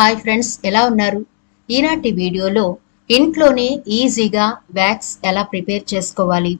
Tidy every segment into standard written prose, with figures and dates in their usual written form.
Hi friends, ఎలా ఉన్నారు? ఈనాటి వీడియోలో ఇంట్లోనే ఈజీగా వ్యాక్స్ ఎలా ప్రిపేర్ చేసుకోవాలి,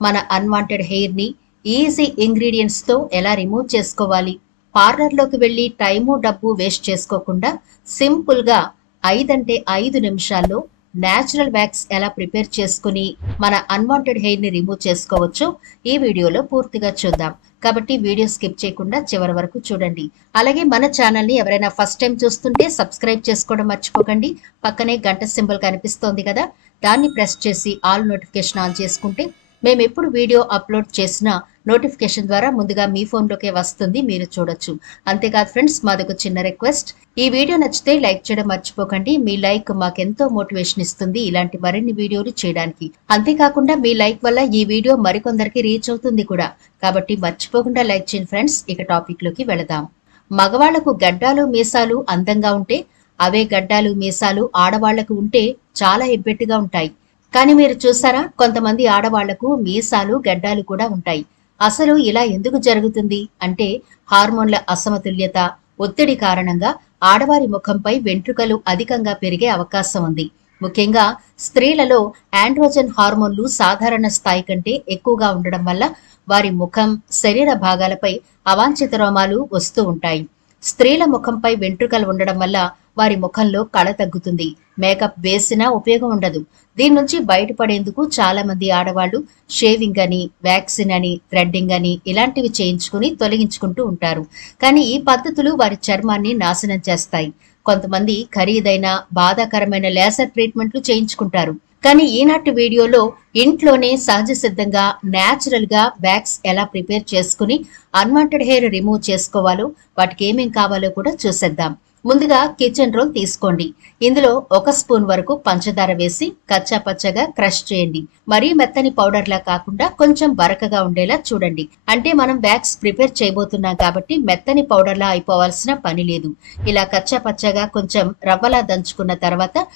మన అన్వాంటెడ్ హెయిర్ని ఈజీ ఇంగ్రీడియంట్స్తో ఎలా రిమూవ్ చేసుకోవాలి, పార్లర్లోకి వెళ్ళి టైము డబ్బు వేస్ట్ చేసుకోకుండా సింపుల్గా 5 నిమిషాల్లో న్యాచురల్ వ్యాక్స్ ఎలా ప్రిపేర్ చేసుకుని మన అన్వాంటెడ్ హెయిర్ని రిమూవ్ చేసుకోవచ్చో ఈ వీడియోలో పూర్తిగా చూద్దాం. కాబట్టి వీడియో స్కిప్ చేయకుండా చివరి వరకు చూడండి. అలాగే మన ఛానల్ని ఎవరైనా ఫస్ట్ టైం చూస్తుంటే సబ్స్క్రైబ్ చేసుకోవడం మర్చిపోకండి. పక్కనే గంట సింబల్ కనిపిస్తోంది కదా, దాన్ని ప్రెస్ చేసి ఆల్ నోటిఫికేషన్ ఆన్ చేసుకుంటే మేము ఎప్పుడు వీడియో అప్లోడ్ చేసినా నోటిఫికేషన్ ద్వారా ముందుగా మీ ఫోన్లోకే వస్తుంది, మీరు చూడొచ్చు. అంతేకాదు ఫ్రెండ్స్, మాదొక చిన్న రిక్వెస్ట్, ఈ వీడియో నచ్చితే లైక్ చేయడం మర్చిపోకండి. మీ లైక్ మాకెంతో మోటివేషన్ ఇస్తుంది ఇలాంటి మరిన్ని వీడియోలు చేయడానికి. అంతేకాకుండా మీ లైక్ వల్ల ఈ వీడియో మరికొందరికి రీచ్ అవుతుంది కూడా. కాబట్టి మర్చిపోకుండా లైక్ చేయండి ఫ్రెండ్స్. ఇక టాపిక్ లోకి వెళదాం. మగవాళ్లకు గడ్డాలు మీసాలు అందంగా ఉంటే అవే గడ్డాలు మీసాలు ఆడవాళ్లకు ఉంటే చాలా ఎబ్బెట్టుగా ఉంటాయి. కానీ మీరు చూసారా, కొంతమంది ఆడవాళ్లకు మీసాలు గడ్డాలు కూడా ఉంటాయి. అసలు ఇలా ఎందుకు జరుగుతుంది అంటే హార్మోన్ల అసమతుల్యత, ఒత్తిడి కారణంగా ఆడవారి ముఖంపై వెంట్రుకలు అధికంగా పెరిగే అవకాశం ఉంది. ముఖ్యంగా స్త్రీలలో ఆండ్రోజన్ హార్మోన్లు సాధారణ స్థాయి కంటే ఎక్కువగా ఉండడం వల్ల వారి ముఖం, శరీర భాగాలపై అవాంఛిత రోమాలు వస్తూ ఉంటాయి. స్త్రీల ముఖంపై వెంట్రుకలు ఉండడం వల్ల వారి ముఖంలో కళ తగ్గుతుంది. మేకప్ వేసినా ఉపయోగం ఉండదు. దీని నుంచి బయటపడేందుకు చాలా మంది ఆడవాళ్లు షేవింగ్ అని, వ్యాక్సిన్ అని, థ్రెడ్డింగ్ అని ఇలాంటివి చేయించుకుని తొలగించుకుంటూ ఉంటారు. కానీ ఈ పద్ధతులు వారి చర్మాన్ని నాశనం చేస్తాయి. కొంతమంది ఖరీదైన, బాధాకరమైన లేజర్ ట్రీట్మెంట్లు చేయించుకుంటారు. కానీ ఈనాటి వీడియోలో ఇంట్లోనే సహజ సిద్ధంగా న్యాచురల్ గా వ్యాక్స్ ఎలా ప్రిపేర్ చేసుకుని అన్వాంటెడ్ హెయిర్ రిమూవ్ చేసుకోవాలో, వాటికి ఏమేం కావాలో కూడా చూసేద్దాం. ముందుగా కిచెన్ రోల్ తీసుకోండి. ఇందులో 1 స్పూన్ వరకు పంచదార వేసి కచ్చా పచ్చగా క్రష్ చేయండి. మరీ మెత్తని పౌడర్ లా కాకుండా కొంచెం బరకగా ఉండేలా చూడండి. అంటే మనం వ్యాక్స్ ప్రిపేర్ చేయబోతున్నాం కాబట్టి మెత్తని పౌడర్ లా అయిపోవాల్సిన పని లేదు. ఇలా కచ్చా పచ్చగా కొంచెం రవ్వలా దంచుకున్న తర్వాత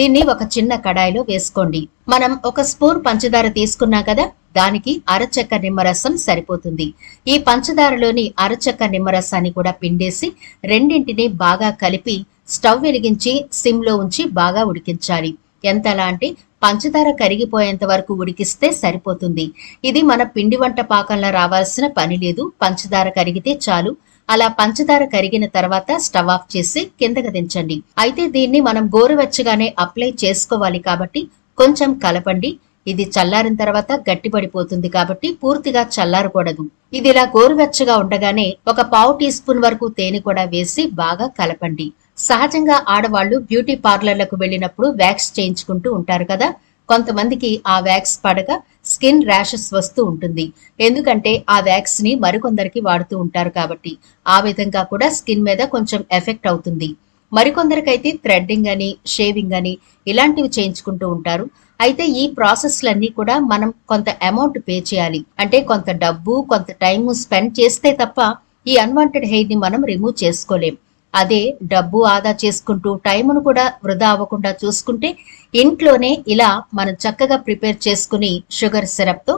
దీన్ని ఒక చిన్న కడాయిలో వేసుకోండి. మనం 1 స్పూన్ పంచదార తీసుకున్నాం కదా, దానికి అరచెక్క నిమ్మరసం సరిపోతుంది. ఈ పంచదారలోని అరచెక్క నిమ్మరసాన్ని కూడా పిండేసి రెండింటిని బాగా కలిపి స్టవ్ వెలిగించి సిమ్ లో ఉంచి బాగా ఉడికించాలి. ఎంతలా అంటే పంచదార కరిగిపోయేంత వరకు ఉడికిస్తే సరిపోతుంది. ఇది మన పిండి వంట పాకంలా రావాల్సిన పని లేదు, పంచదార కరిగితే చాలు. అలా పంచదార కరిగిన తర్వాత స్టవ్ ఆఫ్ చేసి కిందకి దించండి. అయితే దీన్ని మనం గోరువెచ్చగానే అప్లై చేసుకోవాలి కాబట్టి కొంచెం కలపండి. ఇది చల్లారిన తర్వాత గట్టిపడిపోతుంది కాబట్టి పూర్తిగా చల్లారకూడదు. ఇది ఇలా గోరువెచ్చగా ఉండగానే 1 పావు టీ స్పూన్ వరకు తేనె కూడా వేసి బాగా కలపండి. సహజంగా ఆడవాళ్లు బ్యూటీ పార్లర్లకు వెళ్ళినప్పుడు వ్యాక్స్ చేయించుకుంటూ ఉంటారు కదా, కొంతమందికి ఆ వ్యాక్స్ పడక స్కిన్ ర్యాషెస్ వస్తూ ఉంటుంది. ఎందుకంటే ఆ వ్యాక్స్ ని మరికొందరికి వాడుతూ ఉంటారు కాబట్టి ఆ విధంగా కూడా స్కిన్ మీద కొంచెం ఎఫెక్ట్ అవుతుంది. మరికొందరికైతే థ్రెడ్డింగ్ అని, షేవింగ్ అని ఇలాంటివి చేయించుకుంటూ ఉంటారు. అయితే ఈ ప్రాసెస్లన్నీ కూడా మనం కొంత అమౌంట్ పే చేయాలి. అంటే కొంత డబ్బు, కొంత టైము స్పెండ్ చేస్తే తప్ప ఈ అన్వాంటెడ్ హెయిర్ ని మనం రిమూవ్ చేసుకోలేం. అదే డబ్బు ఆదా చేసుకుంటూ టైమును కూడా వృధా అవ్వకుండా చూసుకుంటే ఇంట్లోనే ఇలా మనం చక్కగా ప్రిపేర్ చేసుకుని షుగర్ సిరప్ తో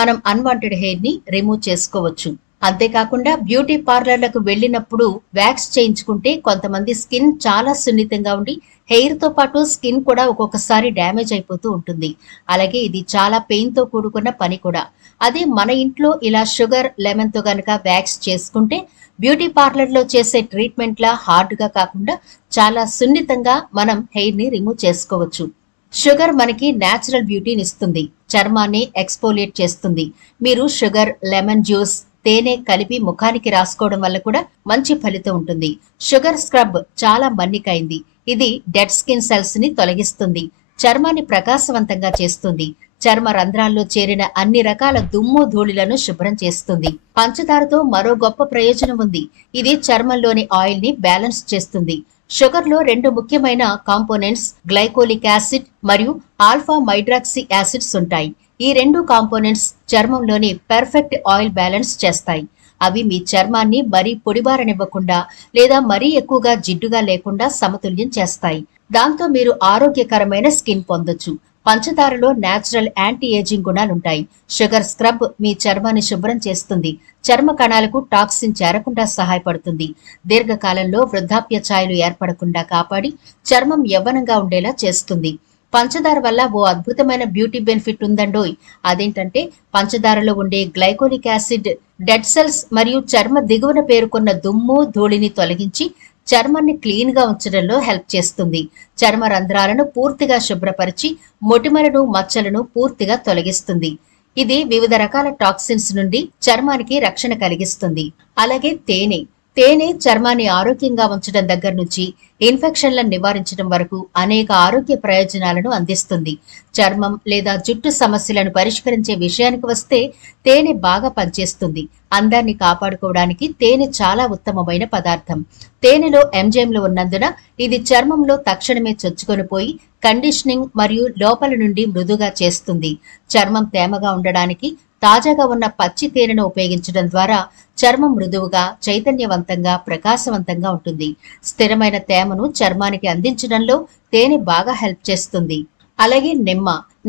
మనం అన్వాంటెడ్ హెయిర్ ని రిమూవ్ చేసుకోవచ్చు. అంతేకాకుండా బ్యూటీ పార్లర్లకు వెళ్ళినప్పుడు వ్యాక్స్ చేయించుకుంటే కొంతమంది స్కిన్ చాలా సున్నితంగా ఉండి హెయిర్ తో పాటు స్కిన్ కూడా ఒక్కొక్కసారి డ్యామేజ్ అయిపోతూ ఉంటుంది. అలాగే ఇది చాలా పెయిన్ తో కూడుకున్న పని కూడా. అదే మన ఇంట్లో ఇలా షుగర్, లెమన్ తో గనక వ్యాక్స్ చేసుకుంటే బ్యూటీ పార్లర్ లో చేసే ట్రీట్మెంట్ లా హార్డ్ గా కాకుండా చాలా సున్నితంగా మనం హెయిర్ ని రిమూవ్ చేసుకోవచ్చు. షుగర్ మనకి న్యాచురల్ బ్యూటీని ఇస్తుంది, చర్మాన్ని ఎక్స్పోలియేట్ చేస్తుంది. మీరు షుగర్, లెమన్ జ్యూస్, తేనె కలిపి ముఖానికి రాసుకోవడం వల్ల కూడా మంచి ఫలితం ఉంటుంది. షుగర్ స్క్రబ్ చాలా మన్నికైంది. ఇది డెడ్ స్కిన్ సెల్స్ ని తొలగిస్తుంది, చర్మాన్ని ప్రకాశవంతంగా చేస్తుంది, చర్మ రంధ్రాల్లో చేరిన అన్ని రకాల దుమ్ము ధూళిలను శుభ్రం చేస్తుంది. పంచదారతో మరో గొప్ప ప్రయోజనం ఉంది. ఇది చర్మంలోని ఆయిల్ ని బ్యాలెన్స్ చేస్తుంది. షుగర్ లో 2 ముఖ్యమైన కాంపోనెంట్స్ గ్లైకోలిక్ యాసిడ్ మరియు ఆల్ఫా మైడ్రాక్సీ యాసిడ్స్ ఉంటాయి. ఈ 2 కాంపోనెంట్స్ చర్మంలోని పర్ఫెక్ట్ ఆయిల్ బ్యాలెన్స్ చేస్తాయి. అవి మీ చర్మాన్ని మరీ పొడిబారనివ్వకుండా లేదా మరీ ఎక్కువగా జిడ్డుగా లేకుండా సమతుల్యం చేస్తాయి. దాంతో మీరు ఆరోగ్యకరమైన స్కిన్ పొందొచ్చు. పంచదారలో నేచురల్ యాంటీ ఏజింగ్ గుణాలుంటాయి. షుగర్ స్క్రబ్ మీ చర్మాన్ని శుభ్రం చేస్తుంది. చర్మ కణాలకు టాక్సిన్ చేరకుండా సహాయపడుతుంది. దీర్ఘకాలంలో వృద్ధాప్య ఛాయలు ఏర్పడకుండా కాపాడి చర్మం యవ్వనంగా ఉండేలా చేస్తుంది. పంచదార వల్ల ఓ అద్భుతమైన బ్యూటీ బెనిఫిట్ ఉందండోయ్. అదేంటంటే పంచదారలో ఉండే గ్లైకోలిక్ యాసిడ్ డెడ్ సెల్స్ మరియు చర్మ దిగువన పేరుకున్న దుమ్ము ధూళిని తొలగించి చర్మాన్ని క్లీన్ గా ఉంచడంలో హెల్ప్ చేస్తుంది. చర్మ రంధ్రాలను పూర్తిగా శుభ్రపరిచి మొటిమలను మచ్చలను పూర్తిగా తొలగిస్తుంది. ఇది వివిధ రకాల టాక్సిన్స్ నుండి చర్మానికి రక్షణ కలిగిస్తుంది. అలాగే తేనె చర్మాన్ని ఆరోగ్యంగా ఉంచడం దగ్గర నుంచి ఇన్ఫెక్షన్లను నివారించడం వరకు అనేక ఆరోగ్య ప్రయోజనాలను అందిస్తుంది. చర్మం లేదా జుట్టు సమస్యలను పరిష్కరించే విషయానికి వస్తే తేనె బాగా పనిచేస్తుంది. అందాన్ని కాపాడుకోవడానికి తేనె చాలా ఉత్తమమైన పదార్థం. తేనెలో ఎంజైమ్లు ఉన్నందున ఇది చర్మంలో తక్షణమే చొచ్చుకొని పోయి కండిషనింగ్ మరియు లోపల నుండి మృదుగా చేస్తుంది. చర్మం తేమగా ఉండడానికి తాజాగా ఉన్న పచ్చి తేనెను ఉపయోగించడం ద్వారా చర్మం మృదువుగా, చైతన్యవంతంగా, ప్రకాశవంతంగా ఉంటుంది. స్థిరమైన తేమను చర్మానికి అందించడంలో తేనె బాగా హెల్ప్ చేస్తుంది. అలాగే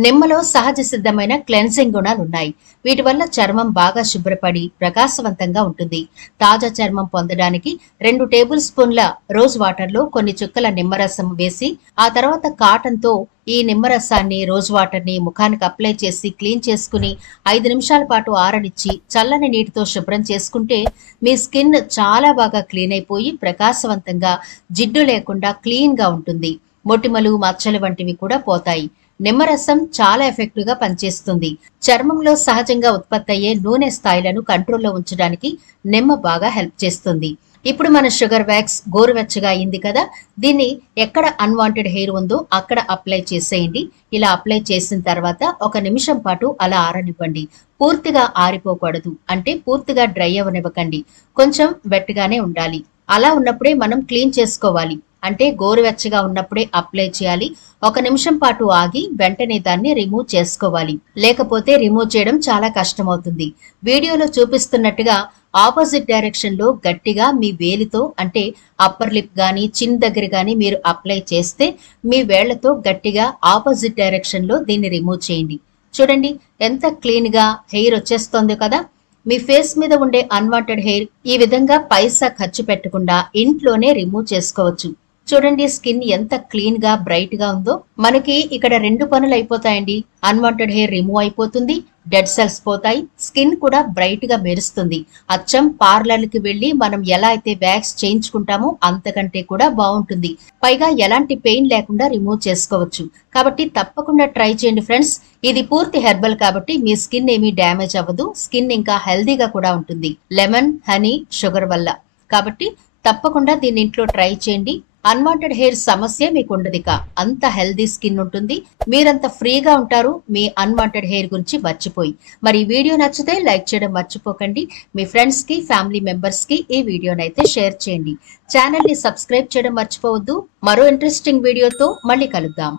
నిమ్మలో సహజ సిద్ధమైన క్లెన్సింగ్ గుణాలున్నాయి. వీటి వల్ల చర్మం బాగా శుభ్రపడి ప్రకాశవంతంగా ఉంటుంది. తాజా చర్మం పొందడానికి 2 టేబుల్ స్పూన్ల రోజ్ వాటర్ లో కొన్ని చుక్కల నిమ్మరసం వేసి ఆ తర్వాత కాటన్ తో ఈ నిమ్మరసాన్ని రోజ్ వాటర్ ని ముఖానికి అప్లై చేసి క్లీన్ చేసుకుని 5 నిమిషాల పాటు ఆరనిచ్చి చల్లని నీటితో శుభ్రం చేసుకుంటే మీ స్కిన్ చాలా బాగా క్లీన్ అయిపోయి ప్రకాశవంతంగా, జిడ్డు లేకుండా క్లీన్ గా ఉంటుంది. మొటిమలు, మచ్చలు వంటివి కూడా పోతాయి. నిమ్మరసం చాలా ఎఫెక్టివ్ గా పనిచేస్తుంది. చర్మంలో సహజంగా ఉత్పత్తి అయ్యే నూనె స్థాయిలను కంట్రోల్లో ఉంచడానికి నిమ్మ బాగా హెల్ప్ చేస్తుంది. ఇప్పుడు మన షుగర్ వ్యాక్స్ గోరువెచ్చగా అయింది కదా, దీన్ని ఎక్కడ అన్వాంటెడ్ హెయిర్ ఉందో అక్కడ అప్లై చేసేయండి. ఇలా అప్లై చేసిన తర్వాత 1 నిమిషం పాటు అలా ఆరనివ్వండి. పూర్తిగా ఆరిపోకూడదు, అంటే పూర్తిగా డ్రై అవనివ్వకండి. కొంచెం వెట్గానే ఉండాలి. అలా ఉన్నప్పుడే మనం క్లీన్ చేసుకోవాలి. అంటే గోరువెచ్చగా ఉన్నప్పుడే అప్లై చేయాలి. 1 నిమిషం పాటు ఆగి వెంటనే దాన్ని రిమూవ్ చేసుకోవాలి. లేకపోతే రిమూవ్ చేయడం చాలా కష్టమవుతుంది. వీడియోలో చూపిస్తున్నట్టుగా ఆపోజిట్ డైరెక్షన్ లో గట్టిగా మీ వేలితో, అంటే అప్పర్ లిప్ గాని చిన్ దగ్గర గాని మీరు అప్లై చేస్తే మీ వేళ్లతో గట్టిగా ఆపోజిట్ డైరెక్షన్ లో దీన్ని రిమూవ్ చేయండి. చూడండి ఎంత క్లీన్ గా హెయిర్ వచ్చేస్తోంది కదా. మీ ఫేస్ మీద ఉండే అన్వాంటెడ్ హెయిర్ ఈ విధంగా పైసా ఖర్చు పెట్టకుండా ఇంట్లోనే రిమూవ్ చేసుకోవచ్చు. చూడండి స్కిన్ ఎంత క్లీన్ గా బ్రైట్ గా ఉందో. మనకి ఇక్కడ 2 పనులు అయిపోతాయండి. అన్వాంటెడ్ హెయిర్ రిమూవ్ అయిపోతుంది, డెడ్ సెల్స్ పోతాయి, స్కిన్ కూడా బ్రైట్ గా మెరుస్తుంది. అచ్చం పార్లర్కి వెళ్లి మనం ఎలా అయితే వ్యాక్స్ చేయించుకుంటామో అంతకంటే కూడా బాగుంటుంది. పైగా ఎలాంటి పెయిన్ లేకుండా రిమూవ్ చేసుకోవచ్చు. కాబట్టి తప్పకుండా ట్రై చేయండి ఫ్రెండ్స్. ఇది పూర్తి హెర్బల్ కాబట్టి మీ స్కిన్ ఏమీ డ్యామేజ్ అవ్వదు. స్కిన్ ఇంకా హెల్దీగా కూడా ఉంటుంది లెమన్, హనీ, షుగర్ వల్ల. కాబట్టి తప్పకుండా దీన్ని ఇంట్లో ట్రై చేయండి. అన్వాంటెడ్ హెయిర్ సమస్య మీకు ఉండదిక. అంత హెల్దీ స్కిన్ ఉంటుంది. మీరంత ఫ్రీగా ఉంటారు మీ అన్వాంటెడ్ హెయిర్ గురించి మర్చిపోయి. మరి ఈ వీడియో నచ్చితే లైక్ చేయడం మర్చిపోకండి. మీ ఫ్రెండ్స్ కి, ఫ్యామిలీ మెంబర్స్ కి ఈ వీడియోనైతే షేర్ చేయండి. ఛానల్ ని సబ్స్క్రైబ్ చేయడం మర్చిపోవద్దు. మరో ఇంట్రెస్టింగ్ వీడియోతో మళ్ళీ కలుద్దాం.